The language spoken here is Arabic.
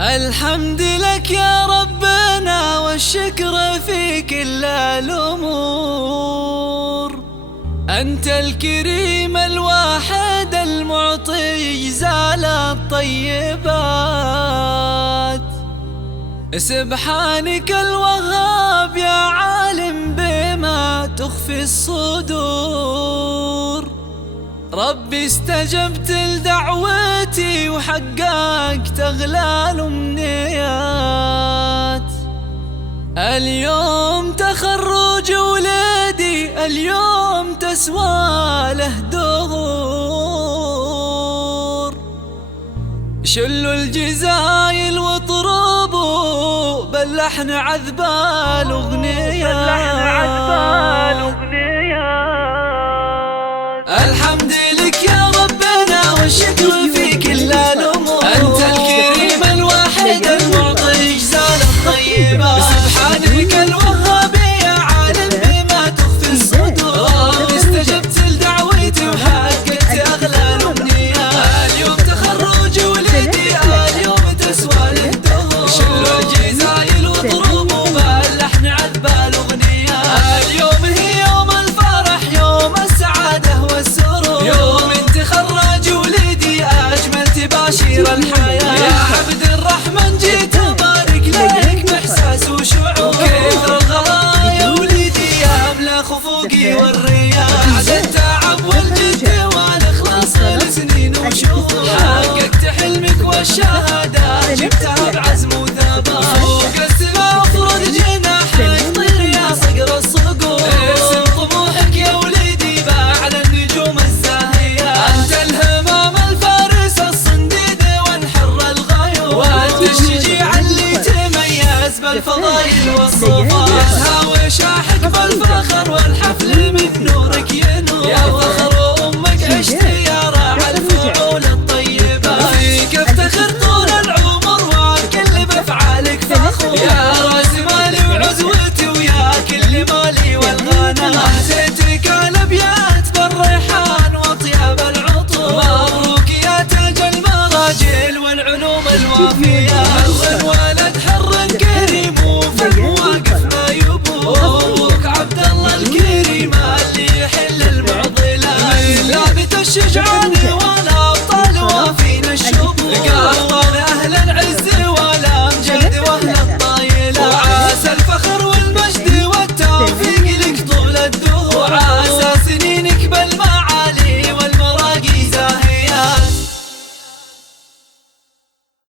الحمد لك يا ربنا والشكر في كل الأمور. أنت الكريم الواحد المعطي جزال الطيبات. سبحانك الوهاب يا عالم بما تخفي الصدور. ربي استجبت لدعوتي وحققت أغلى الأمنيات. اليوم تخرج ولادي، اليوم تسوى له دهور. شلوا الجزايل واطربوا باللحن عذب الأغنيات. الحمد لك يا ربنا والشكر في كل الأمور. أنت الكريم الواحد المعطي جزال الطيبات. سبحانك الوهاب يا عالم بما تخفي الصدور. ربي استجبت لدعوتي وحققت أغلى الأمنيات. اليوم تخرج ولدي، اليوم تسوى للدهور. شلوا الجزايل واطربوا باللحن عذب الأغنيات. اليوم هي يوم الفرح، يوم السعادة والسرور. يوم تخرج ولدي أجمل تباشير الحياة. يا عبد الرحمن جيت أبارك لك بإحساس وشعور. كثر الغلا يا ولدي أملا خفوقي والرياء. بعد التعب والجد والإخلاص لسنين وشهور. حققت حلمك والشهادة جبتها بعزم وثبات. فوق السما افرد جناحك طير يا صقر الصقور. ارسم طموحك يا ولدي بأعلى النجوم الزاهية. أنت الهمام الفارس الصنديد وانحر الغيور. وأنت الشجيع اللي تميز بالفضايل والصفات. يتهاوي شاحك بالفخر والحفل من نورك ينور. يا فخر أمك عشت يا راعي الفعول الطيبة. فيك افتخر طول العمر والكل بأفعالك فخور. يا راس مالي وعزوتي ويا كل مالي والغنى. أهديتك الأبيات بالريحان وأطيب العطور. مبروك يا تاج المراجل والعلوم الوافية. حر ولد حر كريم وفي المواقف ما يبور. مبروك عبد الله الكريم اللي يحل المعضلة. من لابت الشجعان